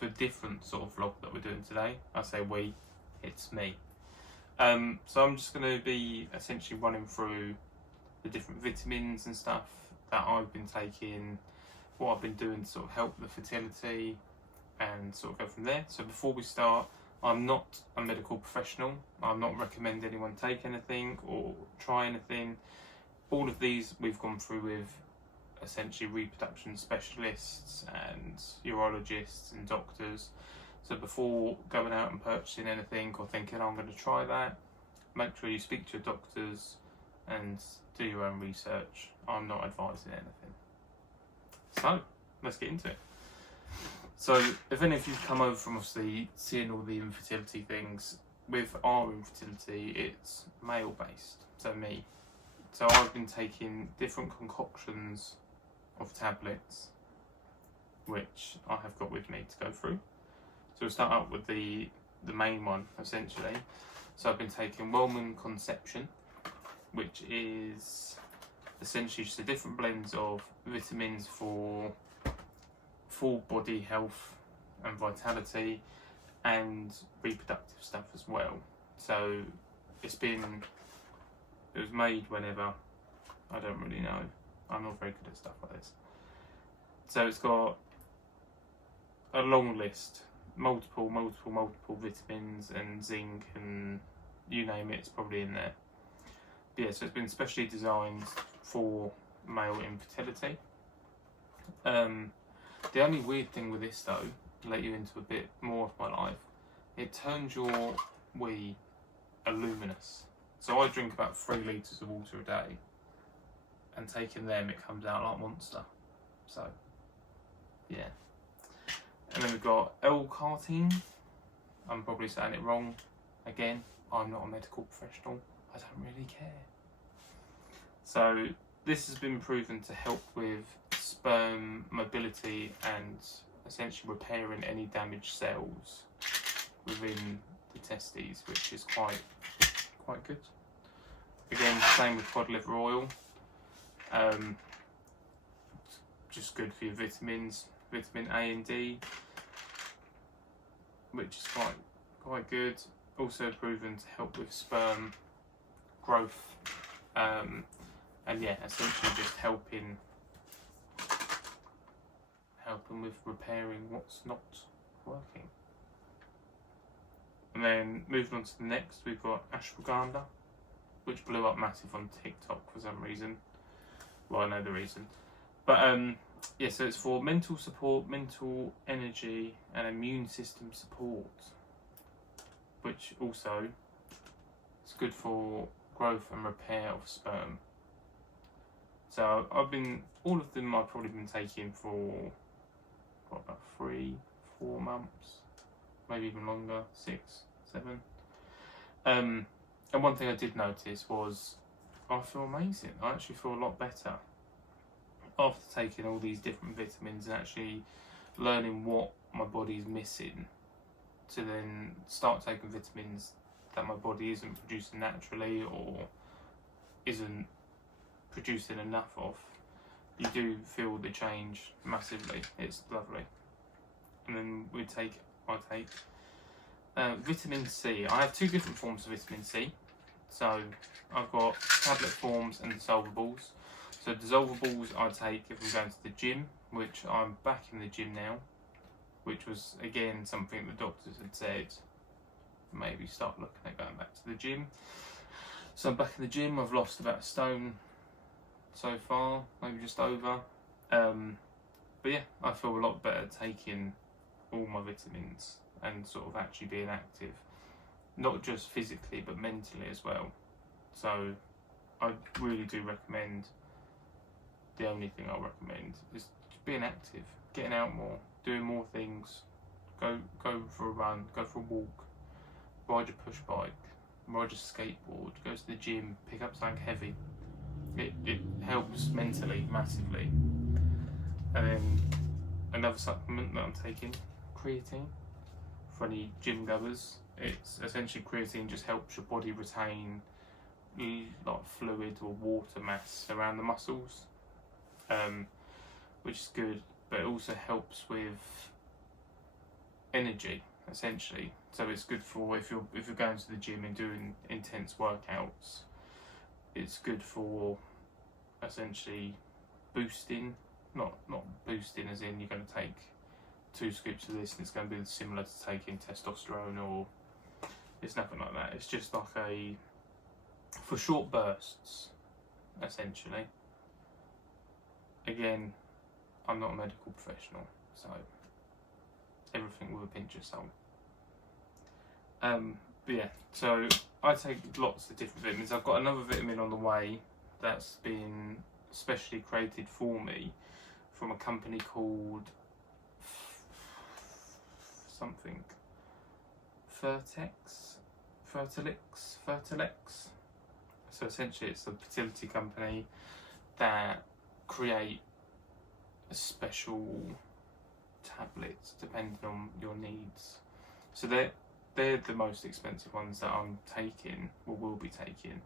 to a different sort of vlog that we're doing today. I say we, it's me. So I'm just going to be essentially running through the different vitamins and stuff that I've been taking, what I've been doing to sort of help the fertility, and sort of go from there. So before we start, I'm not a medical professional. I'm not recommending anyone take anything or try anything. All of these we've gone through with essentially reproduction specialists and urologists and doctors. So before going out and purchasing anything or thinking, I'm going to try that, make sure you speak to your doctors and do your own research. I'm not advising anything. So let's get into it. So if any of you come over from obviously seeing all the infertility things, with our infertility it's male based, so me. So I've been taking different concoctions of tablets which I have got with me to go through. So we'll start out with the main one essentially. So I've been taking Wellman Conception, which is essentially just a different blends of vitamins for full body health and vitality and reproductive stuff as well. So it was made whenever, I don't really know, I'm not very good at stuff like this. So it's got a long list, multiple vitamins and zinc and you name it, it's probably in there. But yeah, so it's been specially designed for male infertility. The only weird thing with this though, to let you into a bit more of my life, it turns your wee luminous. So I drink about 3 litres of water a day, and taking them it comes out like Monster. So yeah. And then we've got L-carnitine. I'm probably saying it wrong. Again, I'm not a medical professional. I don't really care. So this has been proven to help with sperm mobility and essentially repairing any damaged cells within the testes, which is quite good. Again, same with cod liver oil. Just good for your vitamins, vitamin A and D, which is quite good. Also proven to help with sperm growth, and yeah, essentially just helping with repairing what's not working. And then moving on to the next, we've got ashwagandha, which blew up massive on TikTok for some reason. Well, I know the reason. But yeah, so it's for mental support, mental energy and immune system support, which also is good for growth and repair of sperm. So all of them I've probably been taking for about 3-4 months, maybe even longer, 6, 7. And one thing I did notice was I feel amazing. I actually feel a lot better after taking all these different vitamins and actually learning what my body's missing, to then start taking vitamins that my body isn't producing naturally or isn't producing enough of. You do feel the change massively. It's lovely. And then I take vitamin C. I have 2 different forms of vitamin C. So I've got tablet forms and dissolvables. So dissolvables I take if I'm going to the gym, which I'm back in the gym now, which was again something the doctors had said, maybe start looking at going back to the gym. So I'm back in the gym. I've lost about 1 stone so far, maybe just over. But yeah, I feel a lot better taking all my vitamins and sort of actually being active, not just physically but mentally as well. So I really do recommend, the only thing I'll recommend is being active, getting out more, doing more things, go for a run, go for a walk, ride your push bike, ride your skateboard, go to the gym, pick up something heavy. It helps mentally massively. And then another supplement that I'm taking, creatine, for any gym goers. It's essentially creatine just helps your body retain like fluid or water mass around the muscles, which is good, but it also helps with energy essentially. So it's good for if you're going to the gym and doing intense workouts. It's good for essentially boosting, not boosting as in you're going to take 2 scoops of this and it's going to be similar to taking testosterone, or it's nothing like that. It's just like for short bursts essentially. Again, I'm not a medical professional, so everything with a pinch of salt. But yeah, so I take lots of different vitamins. I've got another vitamin on the way that's been specially created for me from a company called something Fertilix. So essentially it's a fertility company that create a special tablets depending on your needs. So they're the most expensive ones that I'm taking, or will be taking,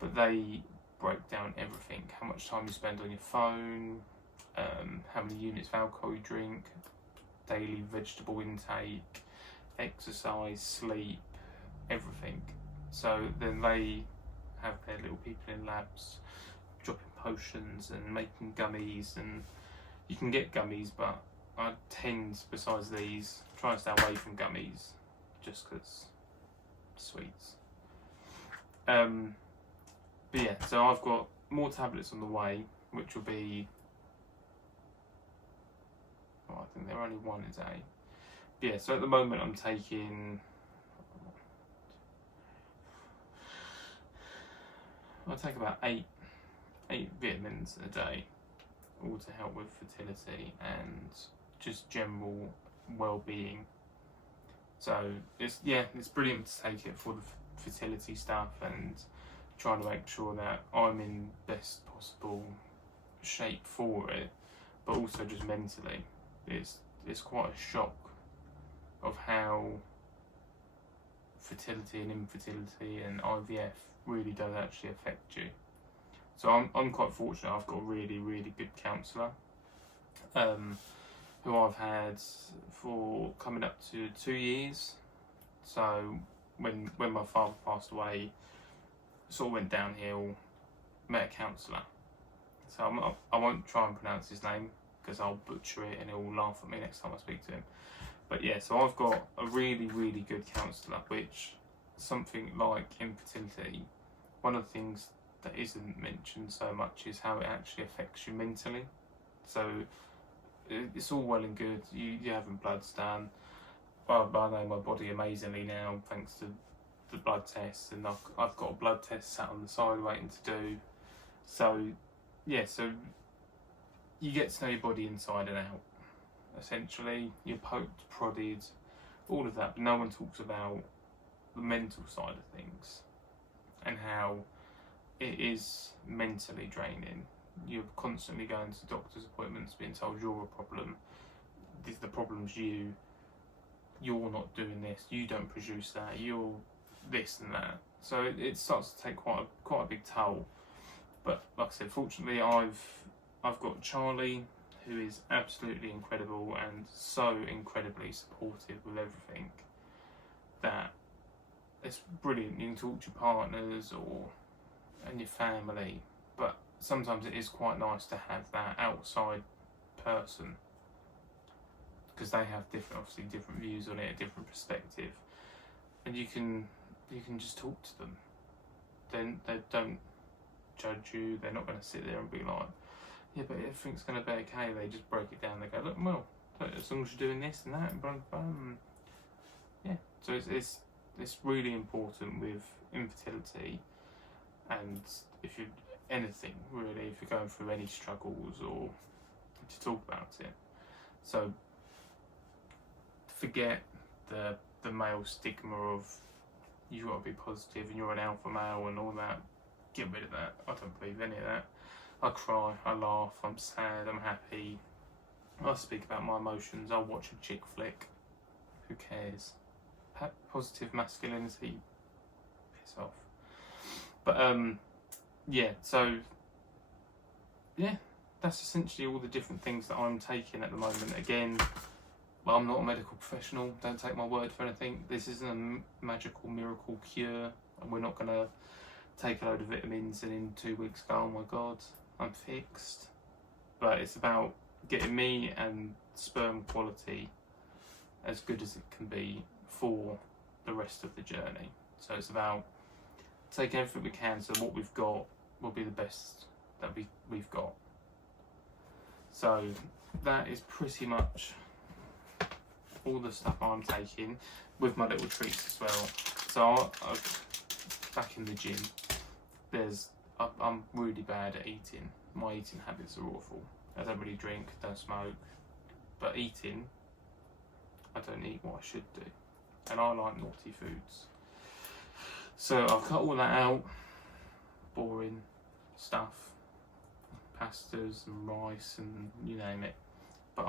but they break down everything: how much time you spend on your phone, how many units of alcohol you drink, daily vegetable intake, exercise, sleep, everything. So then they have their little people in labs dropping potions and making gummies, and you can get gummies, but I tend, besides these, try and stay away from gummies just because sweets. But yeah, so I've got more tablets on the way, which will be, I think they're only 1 a day. But yeah, so at the moment I'm taking, I take about 8 vitamins a day, all to help with fertility and just general well-being. So it's brilliant to take it for the fertility stuff and trying to make sure that I'm in best possible shape for it, but also just mentally. It's quite a shock of how fertility and infertility and IVF really does actually affect you. So I'm quite fortunate. I've got a really, really good counsellor who I've had for coming up to 2 years. So when my father passed away, it sort of went downhill. Met a counsellor. So I won't try and pronounce his name because I'll butcher it and he'll laugh at me next time I speak to him. But yeah, so I've got a really, really good counsellor, which something like infertility, one of the things that isn't mentioned so much is how it actually affects you mentally. So it's all well and good, you're having bloods done. Well, I know my body amazingly now thanks to the blood tests, and I've got a blood test sat on the side waiting to do. So yeah, so you get to know your body inside and out. Essentially, you're poked, prodded, all of that, but no one talks about the mental side of things and how it is mentally draining. You're constantly going to doctor's appointments being told you're a problem, the problem's you're not doing this, you don't produce that, you're this and that. So it starts to take quite a big toll. But like I said, fortunately I've got Charlie, who is absolutely incredible and so incredibly supportive with everything, that it's brilliant. You can talk to your partners and your family, but sometimes it is quite nice to have that outside person, because they have obviously different views on it, a different perspective, and you can just talk to them. Then they don't judge you. They're not going to sit there and be like, yeah, but everything's going to be okay. They just break it down. They go, look, well, as long as you're doing this and that, and blah, blah, blah. Yeah. So it's really important with infertility, and if you're anything really, if you're going through any struggles, or to talk about it. So forget the male stigma of you've got to be positive and you're an alpha male and all that. Get rid of that. I don't believe any of that. I cry, I laugh, I'm sad, I'm happy. I speak about my emotions. I'll watch a chick flick. Who cares? Positive masculinity. Piss off. But yeah, so yeah, that's essentially all the different things that I'm taking at the moment. Again, But I'm not a medical professional, don't take my word for anything. This isn't a magical miracle cure, and we're not going to take a load of vitamins and in 2 weeks go, oh my god, I'm fixed. But it's about getting me and sperm quality as good as it can be for the rest of the journey. So it's about taking everything we can so what we've got will be the best that we've got. So that is pretty much all the stuff I'm taking, with my little treats as well. So back in the gym, I'm really bad at eating. My eating habits are awful. I don't really drink, don't smoke, but eating, I don't eat what I should do, and I like naughty foods. So I've cut all that out, boring stuff, pastas and rice and you name it. But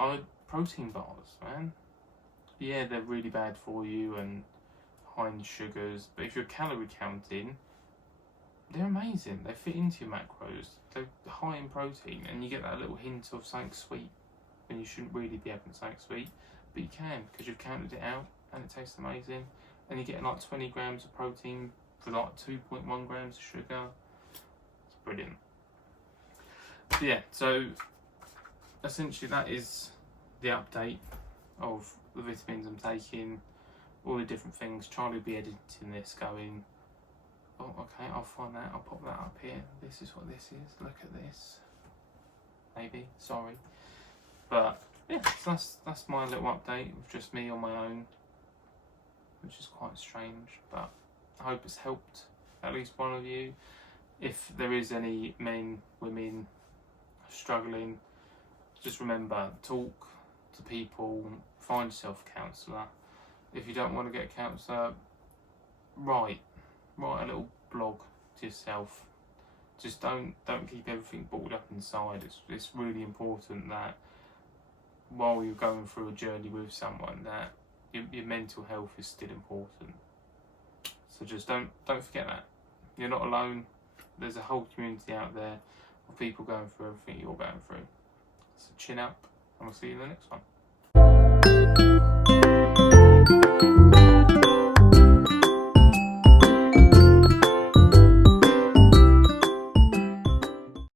protein bars, man. Yeah, they're really bad for you and high in sugars, but if you're calorie counting, they're amazing. They fit into your macros. They're high in protein, and you get that little hint of something sweet when you shouldn't really be having something sweet, but you can because you've counted it out and it tastes amazing. And you're getting like 20 grams of protein for like 2.1 grams of sugar. It's brilliant. But yeah, so essentially that is the update of the vitamins I'm taking, all the different things. Charlie will be editing this going, oh okay, I'll find that, I'll pop that up here, this is what this is, look at this, maybe, sorry. But yeah, so that's my little update with just me on my own, which is quite strange, but I hope it's helped at least one of you. If there is any men, women struggling, just remember, talk to people, find yourself a counsellor. If you don't want to get a counsellor, write a little blog to yourself. Just don't keep everything bottled up inside. It's really important that while you're going through a journey with someone, that your mental health is still important. So just don't forget that. You're not alone. There's a whole community out there of people going through everything you're going through. So chin up, and we'll see you in the next one.